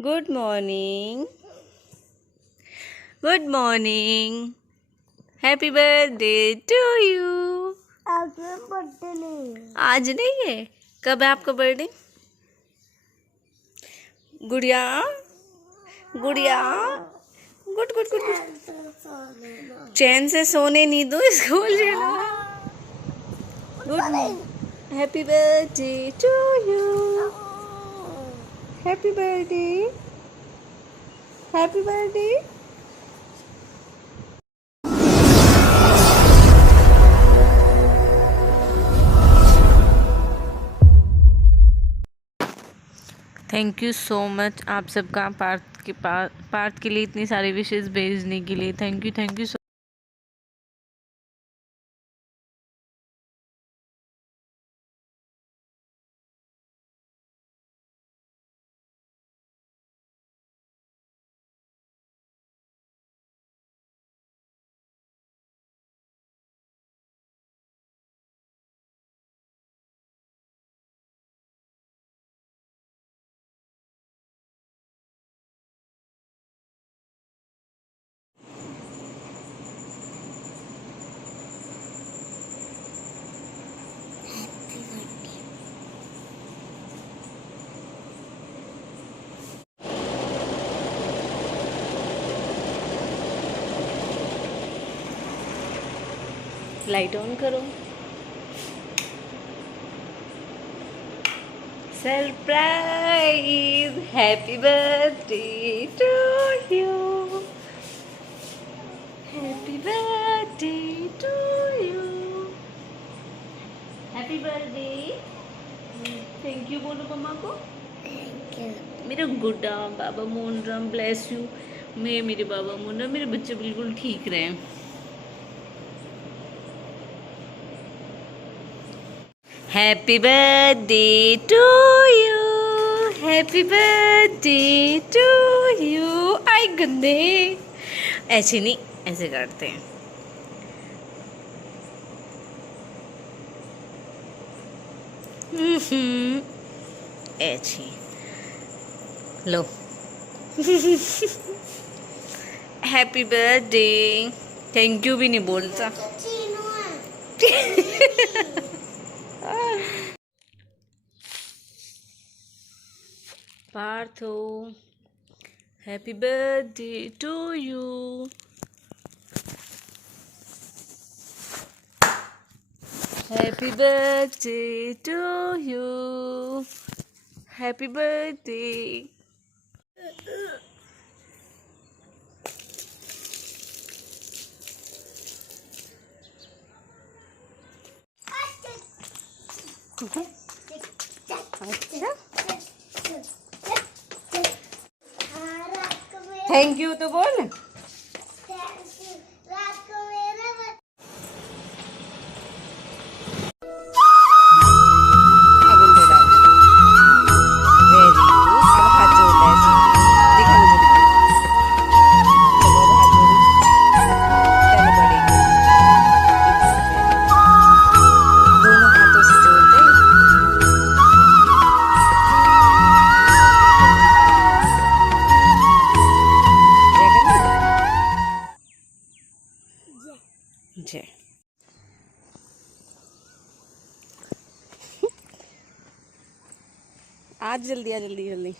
Good morning, good morning, happy birthday to you. आज birthday नहीं है। आज नहीं है, कब है आपका बर्थडे? गुड़िया गुड़िया, गुड गुड गुड गुड। चैन से सोने नहीं दो, स्कूल जाना। Good, happy birthday to you, happy birthday, happy birthday. Thank you so much आप सबका पार्थ के लिए इतनी सारी विशेष भेजने के लिए। Thank you so. Light on करो। Surprise, happy birthday to you, happy birthday to you, happy birthday. Thank you बोलो मम्मा को। मेरा गुड्डा बाबा मोहन राम ब्लेस यू। मेरे बाबा मोहन राम, मेरे बच्चे बिल्कुल ठीक रहे। Happy birthday to you, happy birthday to you. आई गंदे, ऐसे नहीं, ऐसे करते हैं। ऐसे लो। Happy birthday. थैंक यू भी नहीं बोलता। Partho, happy birthday to you, happy birthday to you, happy birthday. अच्छा, थैंक यू तो बोल। जय। आज जल्दी आ, जल्दी जल्दी।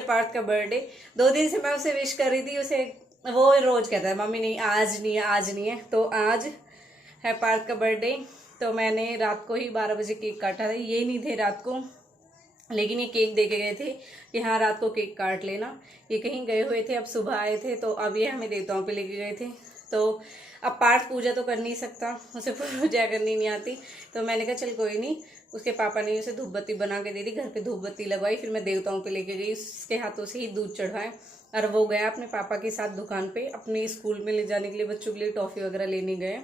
पार्थ का बर्थडे, 2 दिन से मैं उसे विश कर रही थी। उसे वो रोज कहता है मम्मी नहीं आज नहीं है, आज नहीं है। तो आज है पार्थ का बर्थडे। तो मैंने रात को ही 12 बजे केक काटा था। ये नहीं थे रात को, लेकिन ये केक दे के गए थे कि हाँ रात को केक काट लेना। ये कहीं गए हुए थे, अब सुबह आए थे। तो अब ये हमें देवताओं पे लेके गए थे। तो अब पाठ पूजा तो कर नहीं सकता, उसे पूजा करनी नहीं आती। तो मैंने कहा चल कोई नहीं। उसके पापा ने उसे धूप बत्ती बना के दे दी, घर पे धूप बत्ती लगवाई। फिर मैं देवताओं पे लेके गई, उसके हाथों से ही दूध चढ़वाए। और वो गया अपने पापा के साथ दुकान पे, अपने स्कूल में ले जाने के लिए बच्चों के लिए टॉफ़ी वगैरह लेने गए।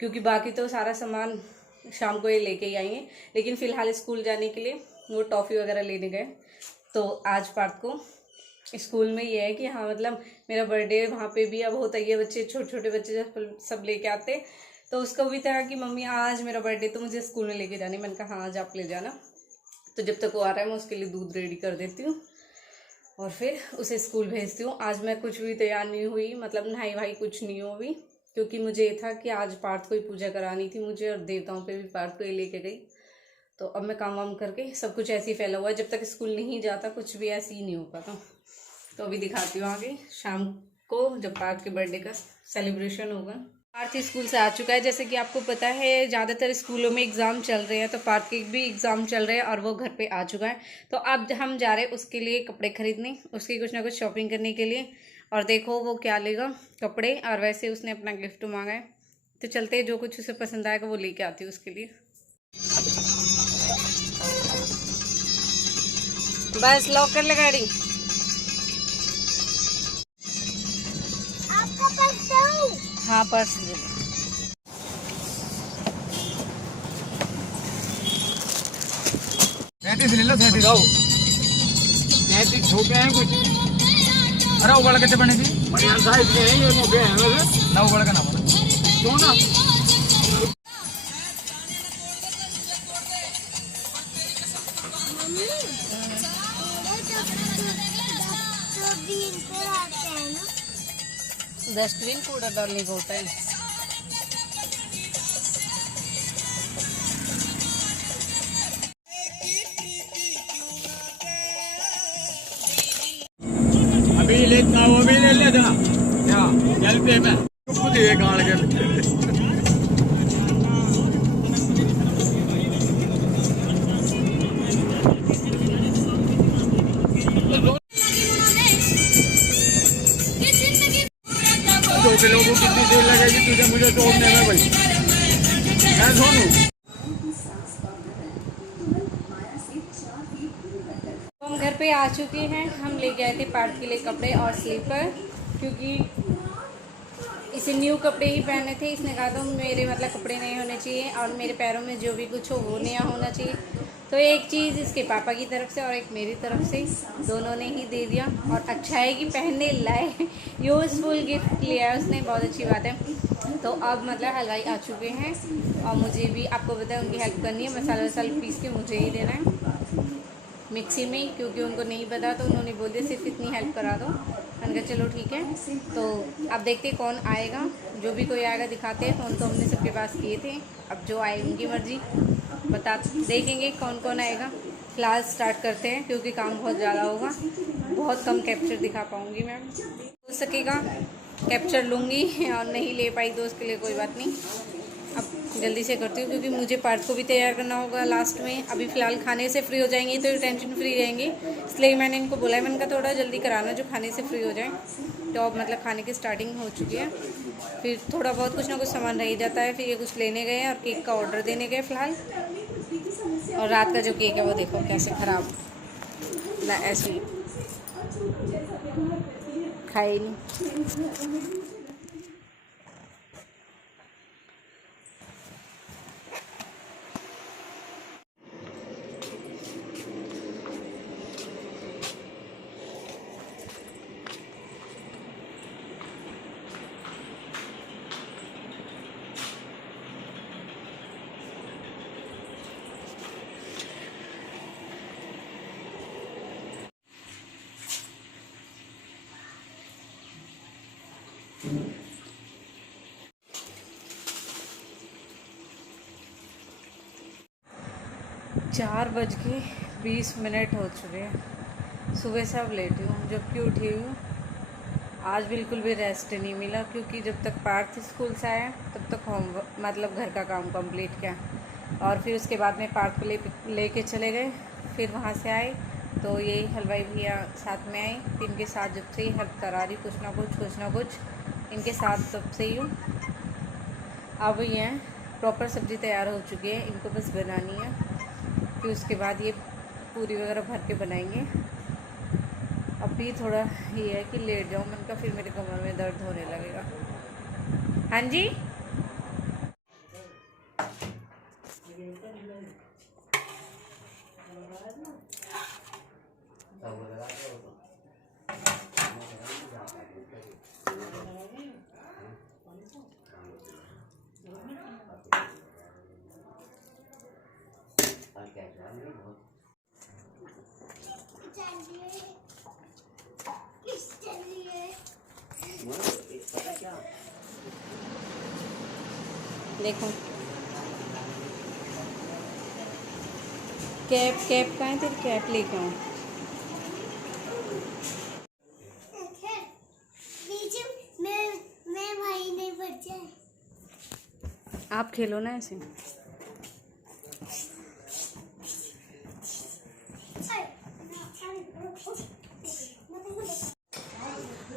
क्योंकि बाकी तो सारा सामान शाम को ये लेके ही आएंगे, लेकिन फ़िलहाल स्कूल जाने के लिए वो टॉफ़ी वगैरह लेने गए। तो आज पार्थ को स्कूल में ये है कि हाँ मतलब मेरा बर्थडे वहाँ पे भी अब होता ही है। बच्चे छोटे छोटे बच्चे जब सब लेके आते तो उसको भी था कि मम्मी आज मेरा बर्थडे तो मुझे स्कूल में लेके जानी। मैंने कहा हाँ आज आप ले जाना। तो जब तक वो आ रहा है मैं उसके लिए दूध रेडी कर देती हूँ और फिर उसे स्कूल भेजती हूँ। आज मैं कुछ भी तैयार नहीं हुई, मतलब नहाई भाई कुछ नहीं हो अभी, क्योंकि मुझे ये था कि आज पार्थ को ही पूजा करानी थी मुझे, और देवताओं पे भी पार्थ को ही लेके गई। तो अब मैं काम वाम करके, सब कुछ ऐसे ही फैला हुआ है, जब तक स्कूल नहीं जाता कुछ भी ऐसे ही नहीं हो पाता। तो अभी दिखाती हूँ आगे शाम को जब पार्थ के बर्थडे का सेलिब्रेशन होगा। पार्थ स्कूल से आ चुका है। जैसे कि आपको पता है ज़्यादातर स्कूलों में एग्ज़ाम चल रहे हैं, तो पार्थ के भी एग्ज़ाम चल रहे हैं और वो घर पे आ चुका है। तो अब हम जा रहे हैं उसके लिए कपड़े खरीदने, उसकी कुछ ना कुछ शॉपिंग करने के लिए। और देखो वो क्या लेगा, कपड़े, और वैसे उसने अपना गिफ्ट मांगा है। तो चलते, जो कुछ उसे पसंद आएगा वो लेके आती हूँ उसके लिए। बस लॉक कर ले गाड़ी। आपका पर्स दो। हाँ पर्स दे दे। ले लो 37 छोटे हैं कुछ। अरे वो बड़ा कितने बने थी? बढ़िया साइज के हैं ये, मोटे हैं वैसे ना, वो बड़ा का ना बड़ा क्यों ना। मम्मी तो बीन पे आते हैं ना। डस्टबिन कूड़ा डालने का होता है। अभी ले वो भी ले ले देना क्या जल पे में खुद ही गाड़ के दो किलो को कितनी देर लगेगी तुझे मुझे तोड़ने में भाई? मैं सोनू हम घर पे आ चुके हैं। हम लेके आए थे पार्थ के लिए कपड़े और स्लीपर, क्योंकि इसे न्यू कपड़े ही पहने थे। इसने कहा तो मेरे मतलब कपड़े नहीं होने चाहिए और मेरे पैरों में जो भी कुछ हो वो नया होना चाहिए। तो एक चीज़ इसके पापा की तरफ से और एक मेरी तरफ से, दोनों ने ही दे दिया। और अच्छा है कि पहनने लाए, यूज़फुल गिफ्ट लिया है उसने, बहुत अच्छी बात है। तो अब मतलब हलवाई आ चुके हैं और मुझे भी, आपको पता है, उनकी हेल्प करनी है। मसाला वसाला पीस के मुझे ही देना है मिक्सी में, क्योंकि उनको नहीं पता, तो उन्होंने बोल दिया सिर्फ इतनी हेल्प करा दो। मैंने कहा चलो ठीक है। तो अब देखते कौन आएगा, जो भी कोई आएगा दिखाते हैं। फ़ोन तो हमने सबके पास किए थे, अब जो आए उनकी मर्जी, बता देखेंगे कौन कौन आएगा। फिलहाल स्टार्ट करते हैं, क्योंकि काम बहुत ज़्यादा होगा, बहुत कम कैप्चर दिखा पाऊँगी मैं। हो सकेगा कैप्चर लूँगी, और नहीं ले पाई तो उसके लिए कोई बात नहीं। अब जल्दी से करती हूँ, क्योंकि मुझे पार्ट को भी तैयार करना होगा लास्ट में। अभी फ़िलहाल खाने से फ्री हो जाएंगे तो टेंशन फ्री रहेंगे, इसलिए मैंने इनको बोला है, मैंने कहा थोड़ा जल्दी कराना जो खाने से फ्री हो जाए। तो अब मतलब खाने की स्टार्टिंग हो चुकी है। फिर थोड़ा बहुत कुछ ना कुछ सामान रह जाता है, फिर ये कुछ लेने गए और केक का ऑर्डर देने गए फ़िलहाल। और रात का जो केक है वो देखो कैसे ख़राब ना, ऐसे ही खाए नहीं। 4:20 हो चुके हैं। सुबह से अब लेटी हूँ, जबकि उठी हूँ। आज बिल्कुल भी रेस्ट नहीं मिला, क्योंकि जब तक पार्थ स्कूल से आया तब तक होमवर्क मतलब घर का काम कंप्लीट किया, और फिर उसके बाद में पार्थ को लेके चले गए। फिर वहाँ से आए तो यही हलवाई भैया साथ में आए, तो इनके साथ जब से ही हेल्प करा रही, कुछ ना कुछ इनके साथ तब से ही हूँ। अब ये प्रॉपर सब्ज़ी तैयार हो चुकी है, इनको बस बनानी है। फिर उसके बाद ये पूरी वगैरह भर के बनाएंगे। अभी थोड़ा ये है कि लेट जाऊँ, मैंने कहा फिर मेरे कमर में दर्द होने लगेगा। हाँ जी, देखो कैप कैप कहाँ है तेरी? कैप लेके आऊँ? मैं भाई नहीं बच जाए। आप खेलो ना ऐसे।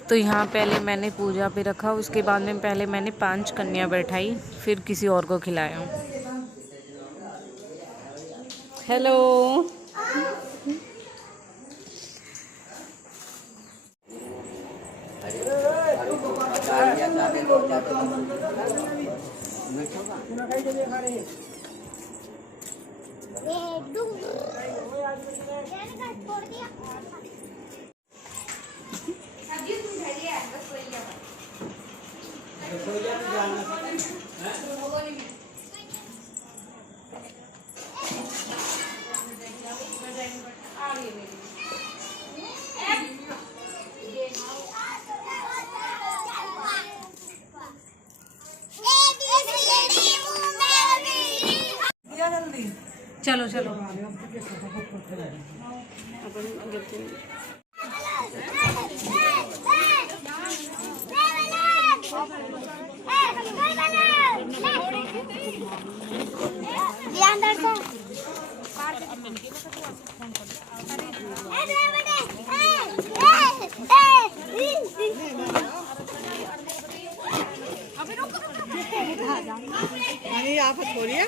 तो यहाँ पहले मैंने पूजा पे रखा, उसके बाद में पहले मैंने 5 कन्या बैठाई, फिर किसी और को खिलाया। हेलो। छोड़ दिया। चलो चलो। आप छोड़िए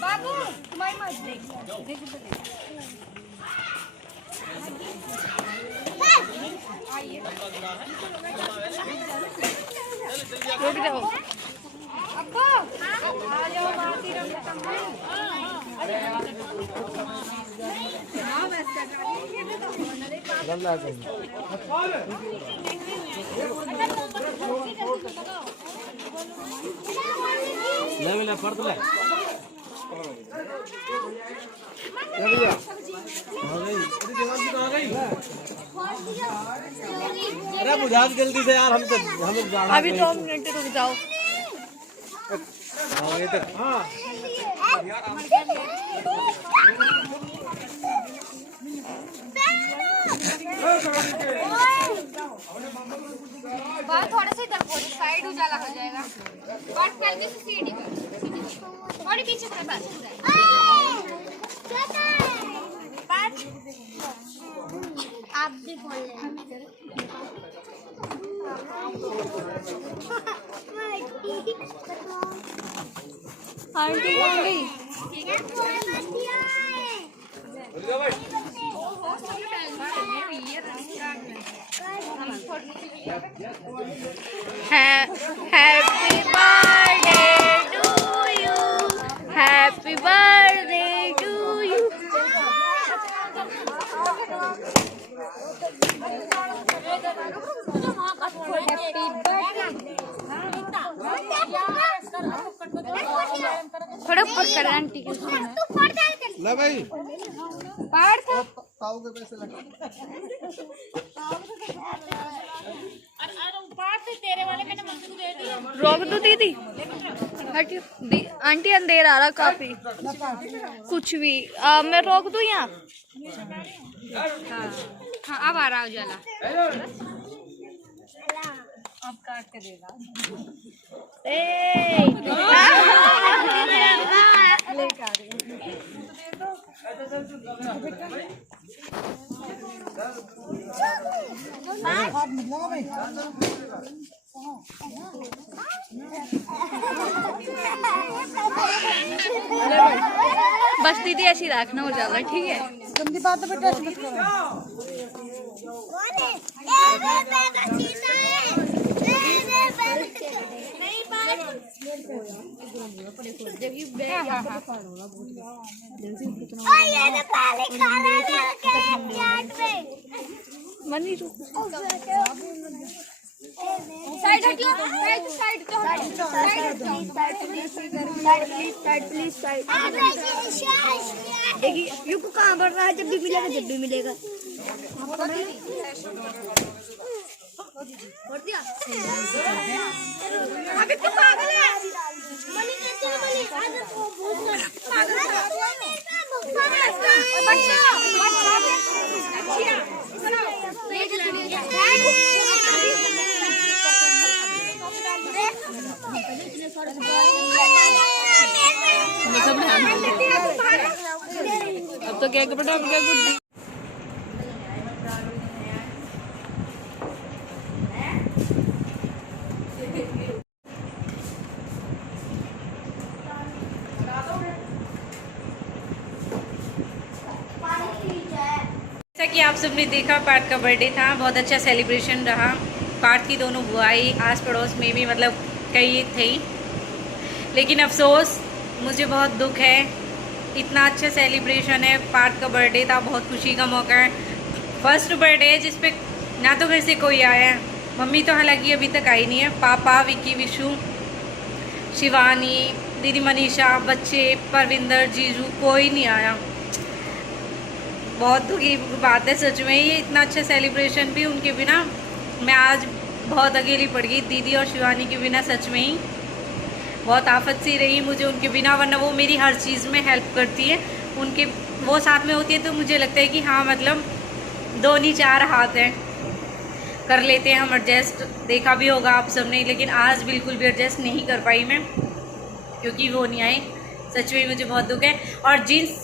बाबू तुम्हारी मत देख। रुक जाओ। अब्बा आ जाओ बाकी ले पढ़ ले अरे बुझा जल्दी से यार, हम अभी 2 मिनट रुक जाओ। थोड़े से इधर साइड उजाला हो जाएगा। और पहले से सीढ़ी थोड़ी पीछे से बस। आप भी बोल आंटी कहाँ गई? Happy birthday to you, happy birthday to you. थोड़ा ऊपर कर आंटी के ले भाई पार था। ताऊ के पैसे लगे। रोक दो दीदी, आंटी अंधेर आ रहा काफी। कुछ भी मैं रोक दूं यहाँ? हाँ अब आ रहा उजाला। अब काट के देगा। लेके आ रही हूँ। बस दीदी ऐसी रखना हो जाला, ठीक है? गंदी बात पे टच मत करो। मनी साइड हटियो, साइड तो हटो, साइड प्लीज साइड। देखिए युग कहाँ बढ़ रहा है, जब भी मिलेगा अभी तो पागल है। अब तो केक बटा गुड्डी जैसा कि आप सबने देखा, पार्थ का बर्थडे था, बहुत अच्छा सेलिब्रेशन रहा। पार्थ की दोनों बुआई आस पड़ोस में भी मतलब कई थी, लेकिन अफसोस मुझे बहुत दुख है। इतना अच्छा सेलिब्रेशन है, पार्थ का बर्थडे था, बहुत खुशी का मौका है, फर्स्ट बर्थडे है जिस पे ना तो घर से कोई आया है। मम्मी तो हालांकि अभी तक आई नहीं है, पापा, विक्की, विशु, शिवानी, दीदी मनीषा, बच्चे, परविंदर, जीजू, कोई नहीं आया। बहुत दुखी बात है सच में। ये इतना अच्छा सेलिब्रेशन भी उनके बिना मैं आज बहुत अकेली पड़ गई, दीदी और शिवानी के बिना सच में ही बहुत आफत सी रही मुझे उनके बिना, वरना वो मेरी हर चीज़ में हेल्प करती है। उनके वो साथ में होती है तो मुझे लगता है कि हाँ मतलब दो नहीं चार हाथ हैं, कर लेते हैं हम एडजस्ट। देखा भी होगा आप सबने, लेकिन आज बिल्कुल भी एडजस्ट नहीं कर पाई मैं, क्योंकि वो नहीं आए। सच में मुझे बहुत दुख है। और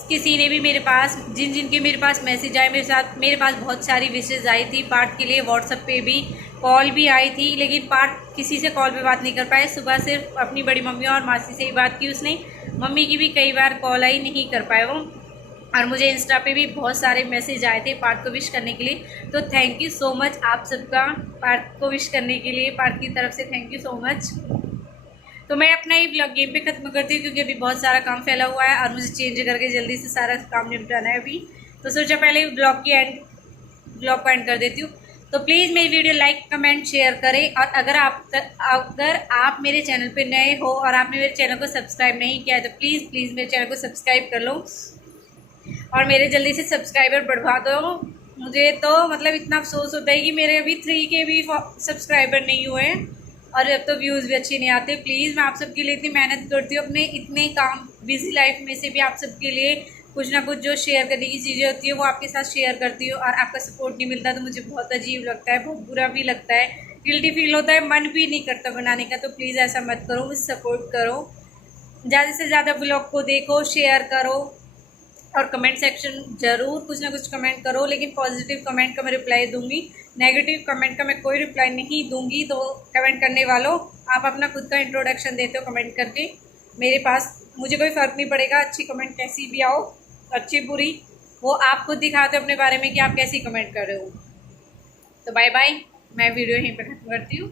किसी ने भी मेरे पास जिनके मेरे पास मैसेज आए, मेरे पास बहुत सारी विशेज़ आई थी पार्थ के लिए, व्हाट्सएप पे भी, कॉल भी आई थी, लेकिन पार्थ किसी से कॉल पे बात नहीं कर पाए। सुबह सिर्फ अपनी बड़ी मम्मी और मासी से ही बात की उसने, मम्मी की भी कई बार कॉल आई, नहीं कर पाए वो। और मुझे इंस्टा पे भी बहुत सारे मैसेज आए थे पार्थ को विश करने के लिए, तो थैंक यू सो मच आप सबका पार्थ को विश करने के लिए, पार्थ की तरफ से थैंक यू सो मच। तो मैं अपना ही ब्लॉग गेम पे ख़त्म करती हूँ, क्योंकि अभी बहुत सारा काम फैला हुआ है और मुझे चेंज करके जल्दी से सारा काम निपटाना है अभी। तो सोचा पहले ब्लॉग को एंड कर देती हूँ। तो प्लीज़ मेरी वीडियो लाइक, कमेंट, शेयर करें। और अगर आप मेरे चैनल पे नए हो और आपने मेरे चैनल को सब्सक्राइब नहीं किया है तो प्लीज़ मेरे चैनल को सब्सक्राइब कर लो और मेरे जल्दी से सब्सक्राइबर बढ़वा दो। मुझे तो मतलब इतना अफसोस होता है कि मेरे अभी 3K भी सब्सक्राइबर नहीं हुए हैं और अब तो व्यूज़ भी अच्छे नहीं आते। प्लीज़ मैं आप सबके लिए इतनी मेहनत करती हूँ, अपने इतने काम बिजी लाइफ में से भी आप सबके लिए कुछ ना कुछ जो शेयर करने की चीज़ें होती है वो आपके साथ शेयर करती हूँ, और आपका सपोर्ट नहीं मिलता तो मुझे बहुत अजीब लगता है, बहुत बुरा भी लगता है, गिल्टी फील होता है, मन भी नहीं करता बनाने का। तो प्लीज़ ऐसा मत करो, मुझे सपोर्ट करो, ज़्यादा से ज़्यादा ब्लॉग को देखो, शेयर करो और कमेंट सेक्शन ज़रूर कुछ ना कुछ कमेंट करो। लेकिन पॉजिटिव कमेंट का मैं रिप्लाई दूंगी, नेगेटिव कमेंट का मैं कोई रिप्लाई नहीं दूंगी। तो कमेंट करने वालों, आप अपना खुद का इंट्रोडक्शन देते हो कमेंट करके, मेरे पास मुझे कोई फ़र्क नहीं पड़ेगा, अच्छी कमेंट कैसी भी आओ, अच्छी बुरी, वो आप खुद दिखाते हो अपने बारे में कि आप कैसी कमेंट कर रहे हो। तो बाय बाय, मैं वीडियो यहीं पर खत्म करती हूँ।